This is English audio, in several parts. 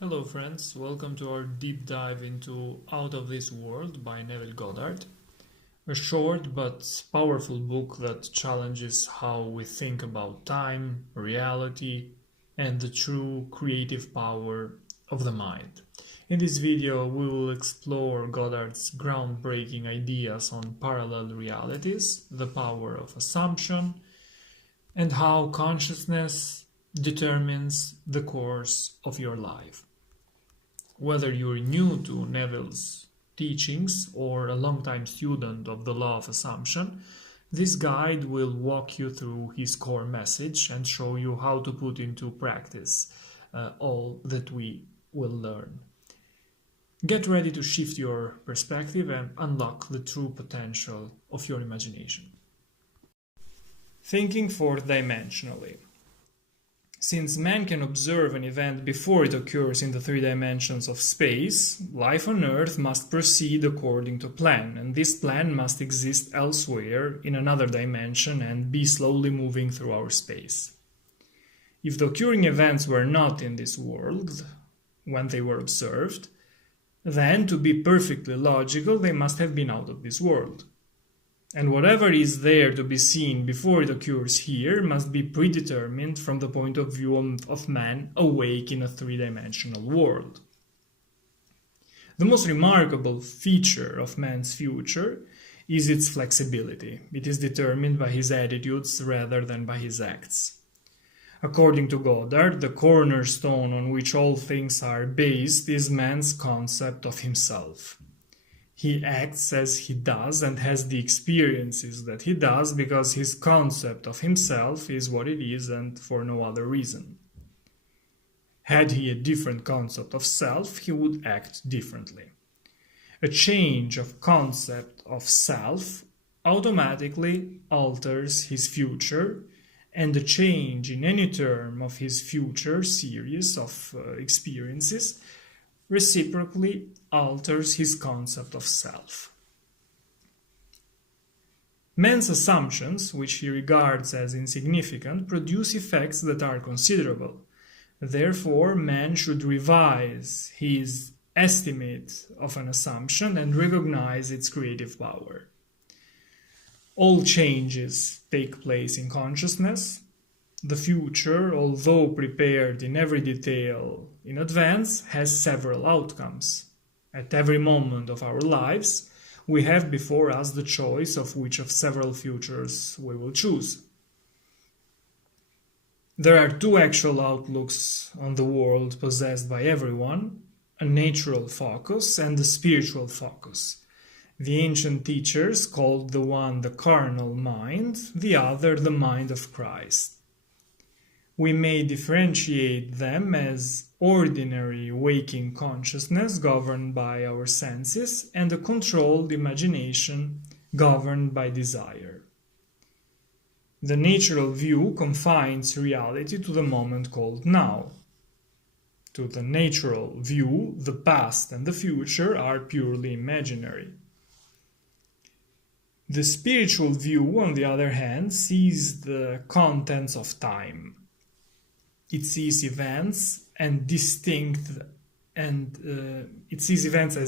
Hello friends, welcome to our deep dive into Out of This World by Neville Goddard. A short but powerful book that challenges how we think about time, reality, and the true creative power of the mind. In this video, we will explore Goddard's groundbreaking ideas on parallel realities, the power of assumption, and how consciousness determines the course of your life. Whether you're new to Neville's teachings or a long-time student of the law of assumption, this guide will walk you through his core message and show you how to put into practice all that we will learn. Get ready to shift your perspective and unlock the true potential of your imagination. Thinking fourth-dimensionally. Since man can observe an event before it occurs in the three dimensions of space, life on Earth must proceed according to plan, and this plan must exist elsewhere in another dimension and be slowly moving through our space. If the occurring events were not in this world when they were observed, then, to be perfectly logical, they must have been out of this world. And whatever is there to be seen before it occurs here must be predetermined from the point of view of man awake in a three-dimensional world. The most remarkable feature of man's future is its flexibility. It is determined by his attitudes rather than by his acts. According to Goddard, the cornerstone on which all things are based is man's concept of himself. He acts as he does and has the experiences that he does because his concept of himself is what it is and for no other reason. Had he a different concept of self, he would act differently. A change of concept of self automatically alters his future, and a change in any term of his future series of experiences reciprocally alters his concept of self. Man's assumptions, which he regards as insignificant, produce effects that are considerable. Therefore, man should revise his estimate of an assumption and recognize its creative power. All changes take place in consciousness. The future, although prepared in every detail in advance, has several outcomes. At every moment of our lives, we have before us the choice of which of several futures we will choose. There are two actual outlooks on the world possessed by everyone, a natural focus and a spiritual focus. The ancient teachers called the one the carnal mind, the other the mind of Christ. We may differentiate them as ordinary waking consciousness governed by our senses and a controlled imagination governed by desire. The natural view confines reality to the moment called now. To the natural view, the past and the future are purely imaginary. The spiritual view, on the other hand, sees the contents of time. It sees events as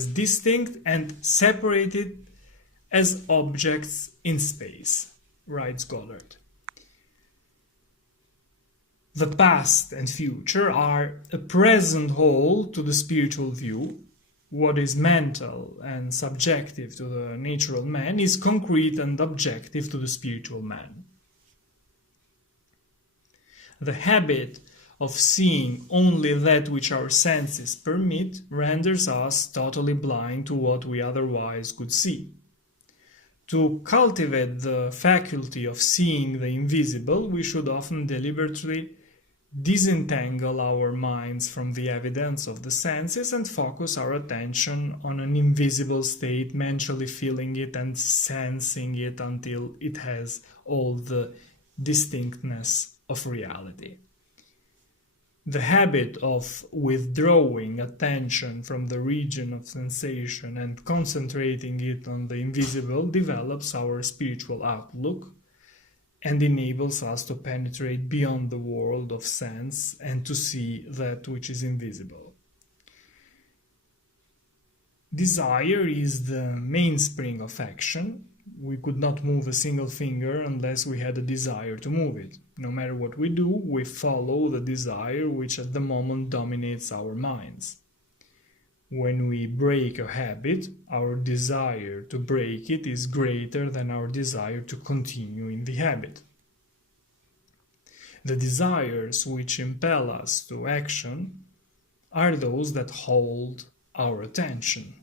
distinct and separated as objects in space, writes Goddard. The past and future are a present whole to the spiritual view. What is mental and subjective to the natural man is concrete and objective to the spiritual man. The habit of seeing only that which our senses permit renders us totally blind to what we otherwise could see. To cultivate the faculty of seeing the invisible, we should often deliberately disentangle our minds from the evidence of the senses and focus our attention on an invisible state, mentally feeling it and sensing it until it has all the distinctness of reality. The habit of withdrawing attention from the region of sensation and concentrating it on the invisible develops our spiritual outlook and enables us to penetrate beyond the world of sense and to see that which is invisible. Desire is the mainspring of action. We could not move a single finger unless we had a desire to move it. No matter what we do, we follow the desire which at the moment dominates our minds. When we break a habit, our desire to break it is greater than our desire to continue in the habit. The desires which impel us to action are those that hold our attention.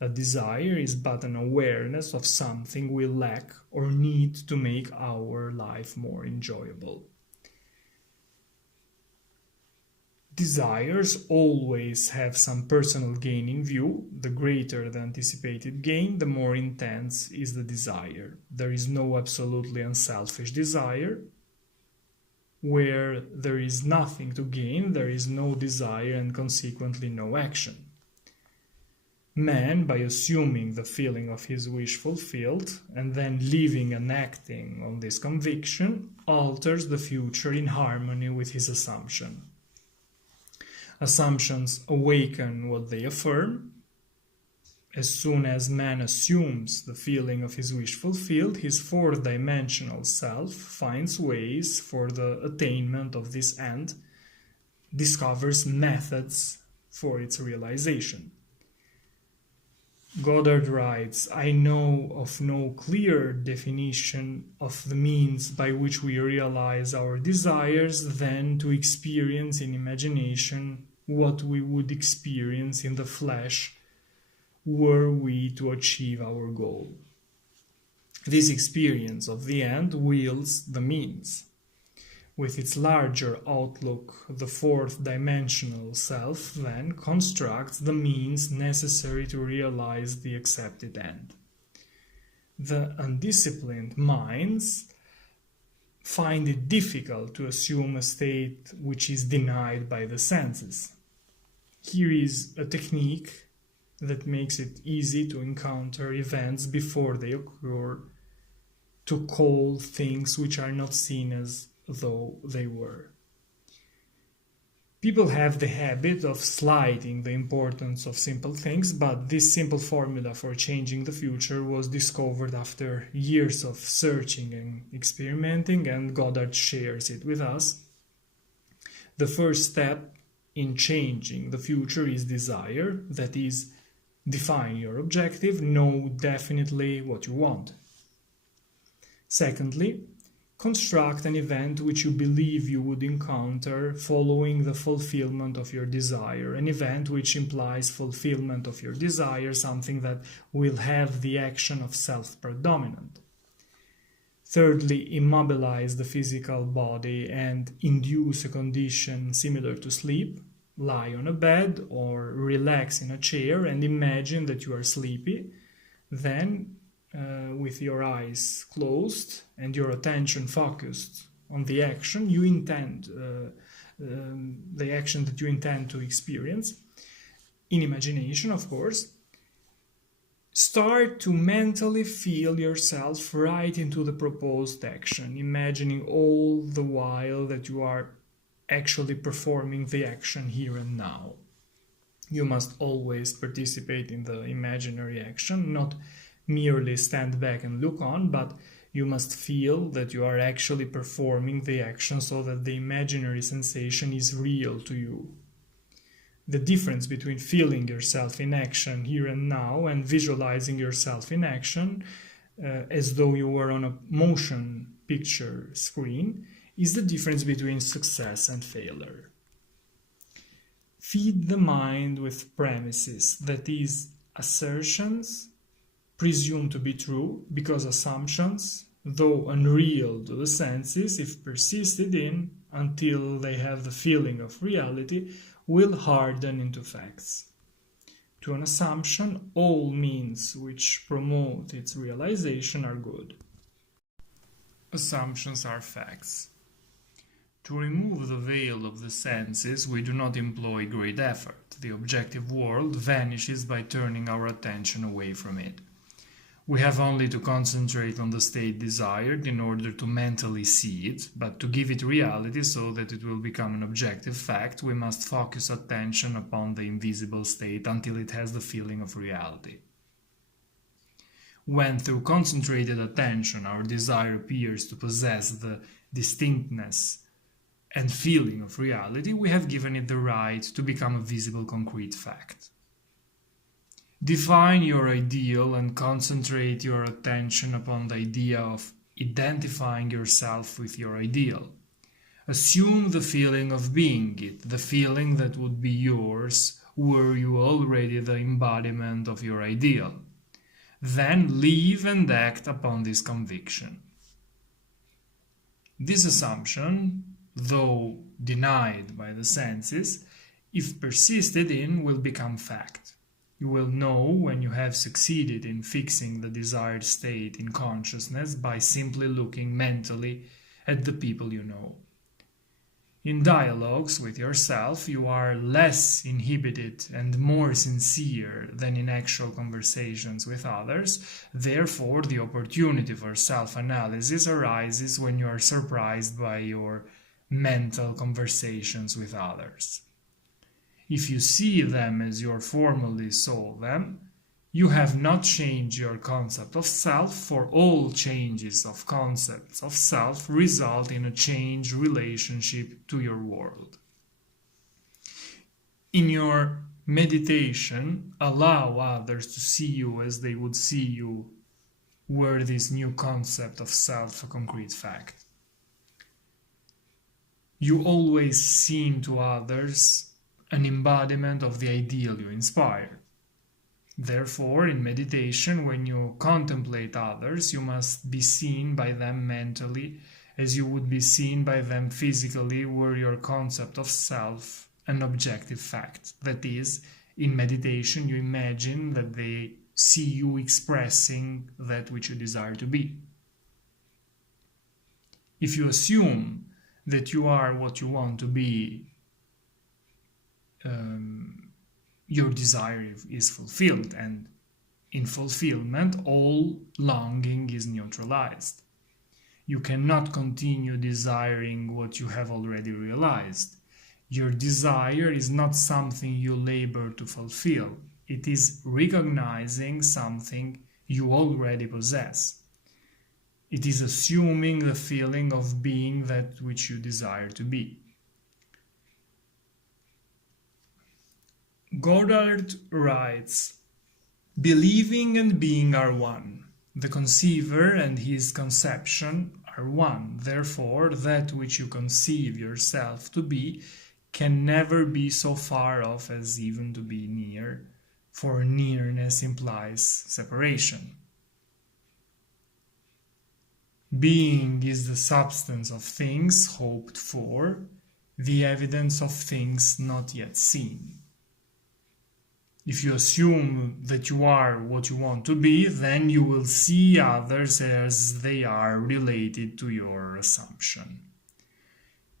A desire is but an awareness of something we lack or need to make our life more enjoyable. Desires always have some personal gain in view. The greater the anticipated gain, the more intense is the desire. There is no absolutely unselfish desire. Where there is nothing to gain, there is no desire and consequently no action. Man, by assuming the feeling of his wish fulfilled and then living and acting on this conviction, alters the future in harmony with his assumption. Assumptions awaken what they affirm. As soon as man assumes the feeling of his wish fulfilled, his fourth-dimensional self finds ways for the attainment of this end, discovers methods for its realization. Goddard writes, "I know of no clearer definition of the means by which we realize our desires than to experience in imagination what we would experience in the flesh were we to achieve our goal. This experience of the end wields the means. With its larger outlook, the fourth-dimensional self then constructs the means necessary to realize the accepted end. The undisciplined minds find it difficult to assume a state which is denied by the senses. Here is a technique that makes it easy to encounter events before they occur, to call things which are not seen as though they were. People have the habit of slighting the importance of simple things, but this simple formula for changing the future was discovered after years of searching and experimenting, and Goddard shares it with us. The first step in changing the future is desire, that is, define your objective, know definitely what you want. Secondly, construct an event which you believe you would encounter following the fulfillment of your desire, an event which implies fulfillment of your desire, something that will have the action of self-predominant. Thirdly, immobilize the physical body and induce a condition similar to sleep. Lie on a bed or relax in a chair and imagine that you are sleepy. Then, with your eyes closed and your attention focused on the action you intend, the action that you intend to experience, in imagination, of course, start to mentally feel yourself right into the proposed action, imagining all the while that you are actually performing the action here and now. You must always participate in the imaginary action, not merely stand back and look on, but you must feel that you are actually performing the action so that the imaginary sensation is real to you. The difference between feeling yourself in action here and now and visualizing yourself in action as though you were on a motion picture screen is the difference between success and failure. Feed the mind with premises, that is, assertions presumed to be true, because assumptions, though unreal to the senses, if persisted in until they have the feeling of reality, will harden into facts. To an assumption, all means which promote its realization are good. Assumptions are facts. To remove the veil of the senses, we do not employ great effort. The objective world vanishes by turning our attention away from it. We have only to concentrate on the state desired in order to mentally see it, but to give it reality so that it will become an objective fact, we must focus attention upon the invisible state until it has the feeling of reality. When through concentrated attention our desire appears to possess the distinctness and feeling of reality, we have given it the right to become a visible concrete fact. Define your ideal and concentrate your attention upon the idea of identifying yourself with your ideal. Assume the feeling of being it, the feeling that would be yours were you already the embodiment of your ideal. Then live and act upon this conviction. This assumption, though denied by the senses, if persisted in, will become fact. You will know when you have succeeded in fixing the desired state in consciousness by simply looking mentally at the people you know. In dialogues with yourself, you are less inhibited and more sincere than in actual conversations with others. Therefore, the opportunity for self-analysis arises when you are surprised by your mental conversations with others. If you see them as you formerly saw them, you have not changed your concept of self, for all changes of concepts of self result in a changed relationship to your world. In your meditation, allow others to see you as they would see you were this new concept of self a concrete fact. You always seem to others an embodiment of the ideal you inspire. Therefore, in meditation, when you contemplate others, you must be seen by them mentally as you would be seen by them physically were your concept of self an objective fact. That is, in meditation, you imagine that they see you expressing that which you desire to be. If you assume that you are what you want to be, your desire is fulfilled, and in fulfillment all longing is neutralized. You cannot continue desiring what you have already realized. Your desire is not something you labor to fulfill. It is recognizing something you already possess. It is assuming the feeling of being that which you desire to be. Goddard writes, "Believing and being are one. The conceiver and his conception are one. Therefore, that which you conceive yourself to be can never be so far off as even to be near, for nearness implies separation. Being is the substance of things hoped for, the evidence of things not yet seen. If you assume that you are what you want to be, then you will see others as they are related to your assumption.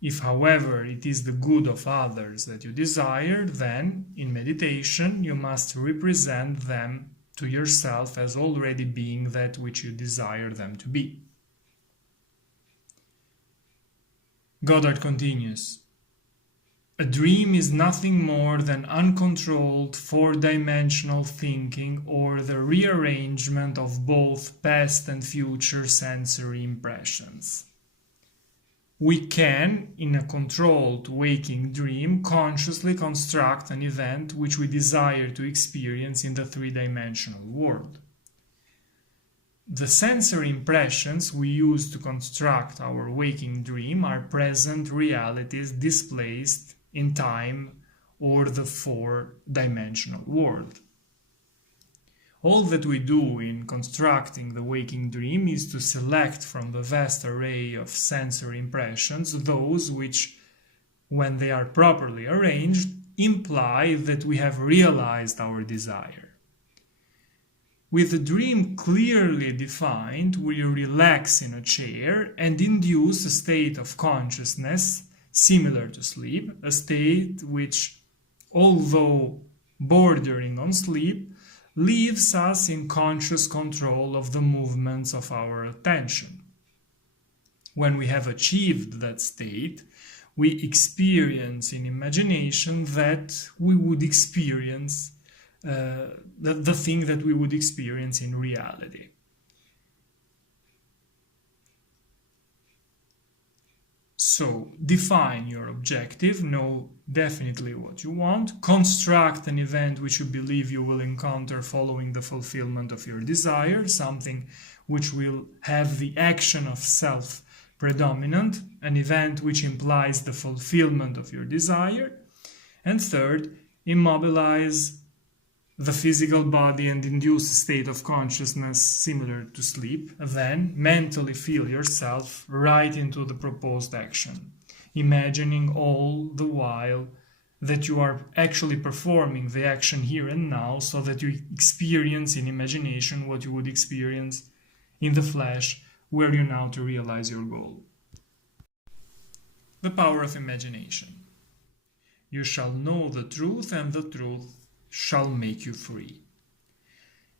If, however, it is the good of others that you desire, then, in meditation, you must represent them to yourself as already being that which you desire them to be." Goddard continues, "A dream is nothing more than uncontrolled four-dimensional thinking or the rearrangement of both past and future sensory impressions. We can, in a controlled waking dream, consciously construct an event which we desire to experience in the three-dimensional world. The sensory impressions we use to construct our waking dream are present realities displaced in time or the four-dimensional world. All that we do in constructing the waking dream is to select from the vast array of sensory impressions those which, when they are properly arranged, imply that we have realized our desire. With the dream clearly defined, we relax in a chair and induce a state of consciousness similar to sleep, a state which, although bordering on sleep, leaves us in conscious control of the movements of our attention. When we have achieved that state, we experience in imagination that we would experience the thing that we would experience in reality. So, define your objective, know definitely what you want, construct an event which you believe you will encounter following the fulfillment of your desire, something which will have the action of self predominant, an event which implies the fulfillment of your desire. And third, immobilize the physical body and induce a state of consciousness similar to sleep. Then mentally feel yourself right into the proposed action, imagining all the while that you are actually performing the action here and now, so that you experience in imagination what you would experience in the flesh were you now to realize your goal. The power of imagination. You shall know the truth, and the truth shall make you free.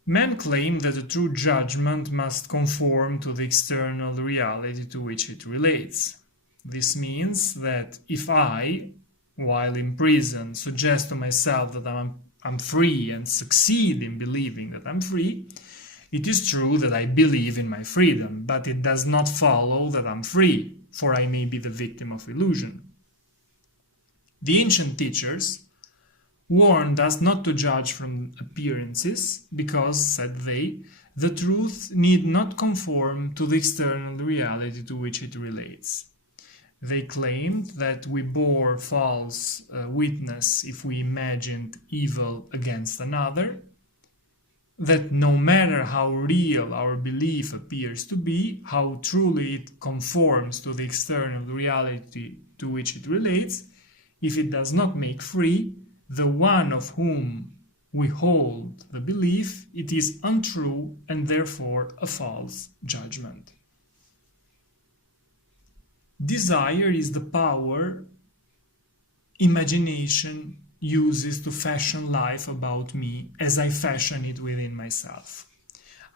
Men claim that a true judgment must conform to the external reality to which it relates. This means that if I, while in prison, suggest to myself that I'm free and succeed in believing that I'm free, it is true that I believe in my freedom, but it does not follow that I'm free, for I may be the victim of illusion. The ancient teachers warned us not to judge from appearances, because, said they, the truth need not conform to the external reality to which it relates. They claimed that we bore false witness if we imagined evil against another, that no matter how real our belief appears to be, how truly it conforms to the external reality to which it relates, if it does not make free the one of whom we hold the belief, it is untrue and therefore a false judgment. Desire is the power imagination uses to fashion life about me as I fashion it within myself.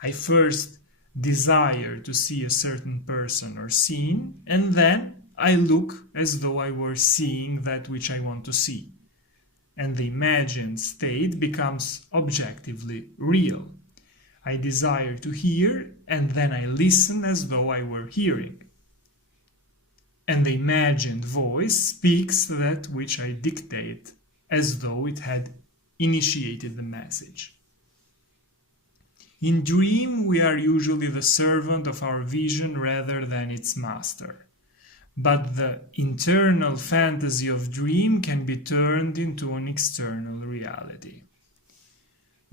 I first desire to see a certain person or scene, and then I look as though I were seeing that which I want to see. And the imagined state becomes objectively real. I desire to hear, and then I listen as though I were hearing. And the imagined voice speaks that which I dictate, as though it had initiated the message. In dream, we are usually the servant of our vision rather than its master. But the internal fantasy of dream can be turned into an external reality.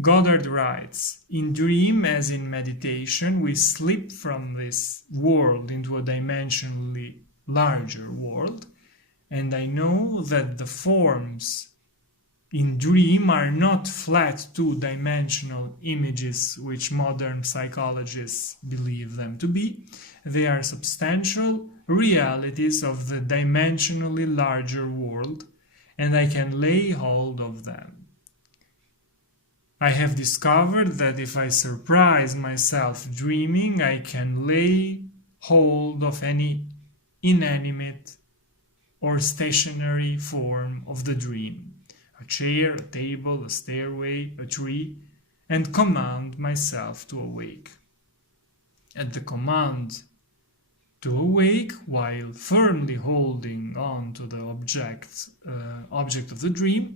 Goddard writes, in dream as in meditation, we slip from this world into a dimensionally larger world, and I know that the forms in dream are not flat two-dimensional images which modern psychologists believe them to be. They are substantial realities of the dimensionally larger world, and I can lay hold of them. I have discovered that if I surprise myself dreaming, I can lay hold of any inanimate or stationary form of the dream, a chair, a table, a stairway, a tree, and command myself to awake. At the command to awake, while firmly holding on to the object of the dream,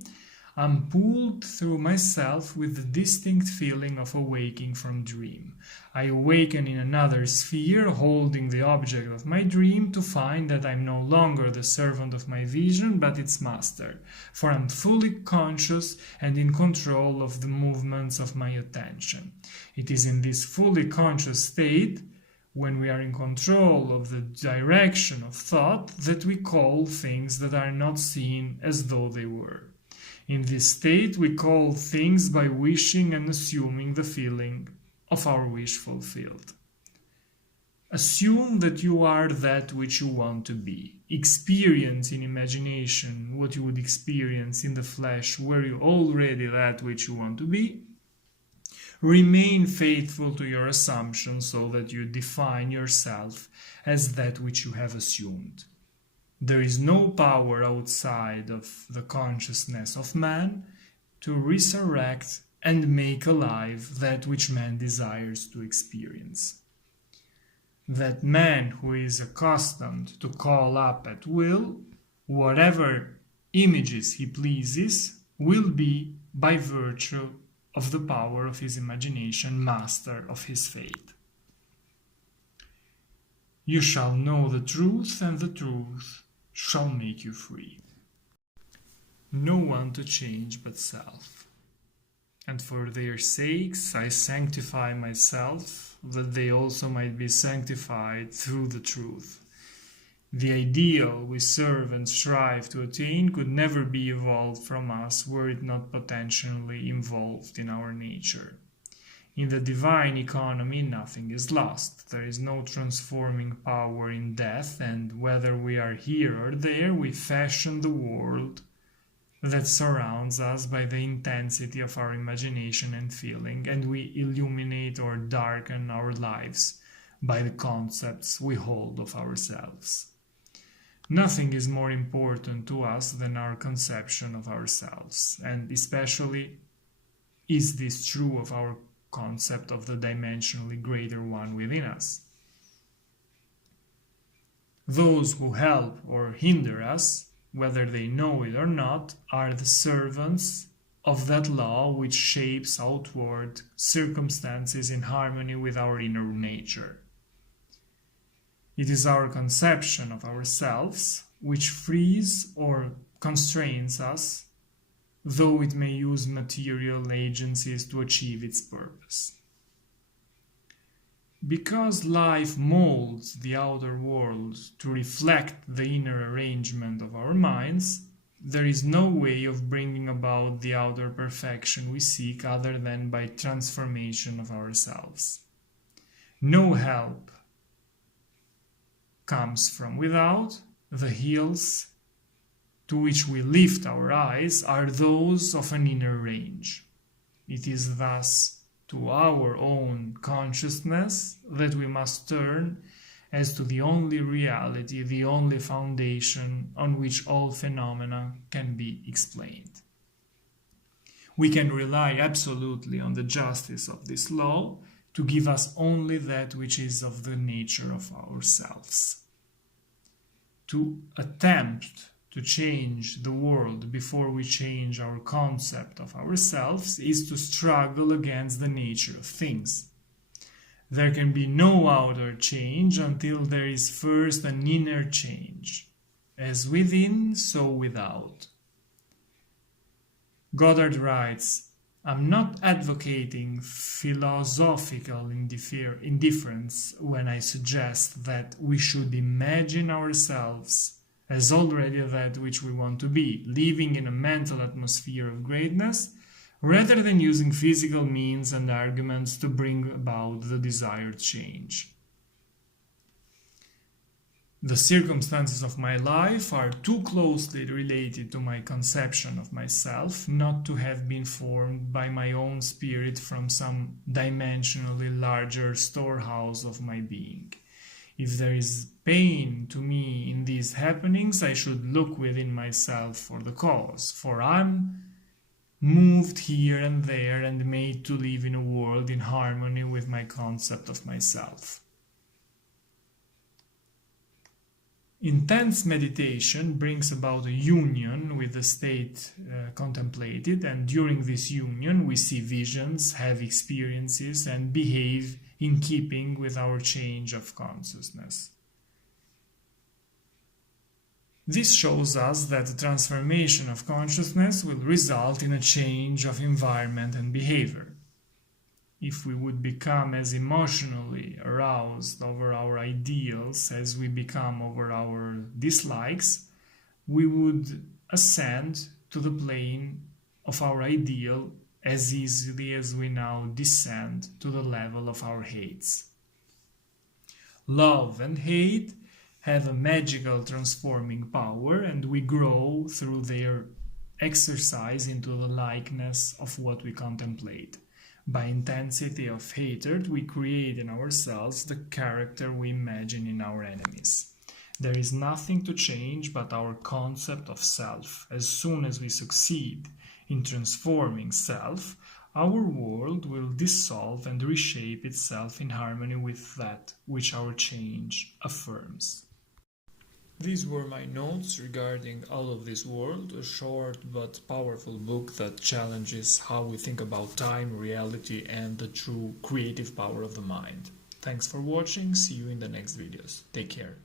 I'm pulled through myself with the distinct feeling of awaking from dream. I awaken in another sphere, holding the object of my dream, to find that I'm no longer the servant of my vision, but its master, for I'm fully conscious and in control of the movements of my attention. It is in this fully conscious state, when we are in control of the direction of thought, that we call things that are not seen as though they were. In this state, we call things by wishing and assuming the feeling of our wish fulfilled. Assume that you are that which you want to be. Experience in imagination what you would experience in the flesh were you already that which you want to be. Remain faithful to your assumptions so that you define yourself as that which you have assumed. There is no power outside of the consciousness of man to resurrect and make alive that which man desires to experience. That man who is accustomed to call up at will whatever images he pleases will be, by virtue of the power of his imagination, master of his fate. You shall know the truth, and the truth shall make you free. No one to change but self. And for their sakes I sanctify myself, that they also might be sanctified through the truth. The ideal we serve and strive to attain could never be evolved from us were it not potentially involved in our nature. In the divine economy nothing is lost. There is no transforming power in death, and whether we are here or there, we fashion the world that surrounds us by the intensity of our imagination and feeling, and we illuminate or darken our lives by the concepts we hold of ourselves. Nothing is more important to us than our conception of ourselves, and especially is this true of our concept of the dimensionally greater one within us. Those who help or hinder us, whether they know it or not, are the servants of that law which shapes outward circumstances in harmony with our inner nature. It is our conception of ourselves which frees or constrains us, though it may use material agencies to achieve its purpose. Because life molds the outer world to reflect the inner arrangement of our minds, there is no way of bringing about the outer perfection we seek other than by transformation of ourselves. No help comes from without. The hills to which we lift our eyes are those of an inner range. It is thus to our own consciousness that we must turn as to the only reality, the only foundation on which all phenomena can be explained. We can rely absolutely on the justice of this law to give us only that which is of the nature of ourselves. To attempt to change the world before we change our concept of ourselves is to struggle against the nature of things. There can be no outer change until there is first an inner change, as within, so without. Goddard writes, "I'm not advocating philosophical indifference when I suggest that we should imagine ourselves as already that which we want to be, living in a mental atmosphere of greatness, rather than using physical means and arguments to bring about the desired change. The circumstances of my life are too closely related to my conception of myself not to have been formed by my own spirit from some dimensionally larger storehouse of my being. If there is pain to me in these happenings, I should look within myself for the cause, for I'm moved here and there and made to live in a world in harmony with my concept of myself." Intense meditation brings about a union with the state contemplated, and during this union we see visions, have experiences, and behave in keeping with our change of consciousness. This shows us that the transformation of consciousness will result in a change of environment and behavior. If we would become as emotionally aroused over our ideals as we become over our dislikes, we would ascend to the plane of our ideal as easily as we now descend to the level of our hates. Love and hate have a magical transforming power, and we grow through their exercise into the likeness of what we contemplate. By intensity of hatred, we create in ourselves the character we imagine in our enemies. There is nothing to change but our concept of self. As soon as we succeed in transforming self, our world will dissolve and reshape itself in harmony with that which our change affirms. These were my notes regarding All of This World, a short but powerful book that challenges how we think about time, reality, and the true creative power of the mind. Thanks for watching, see you in the next videos. Take care.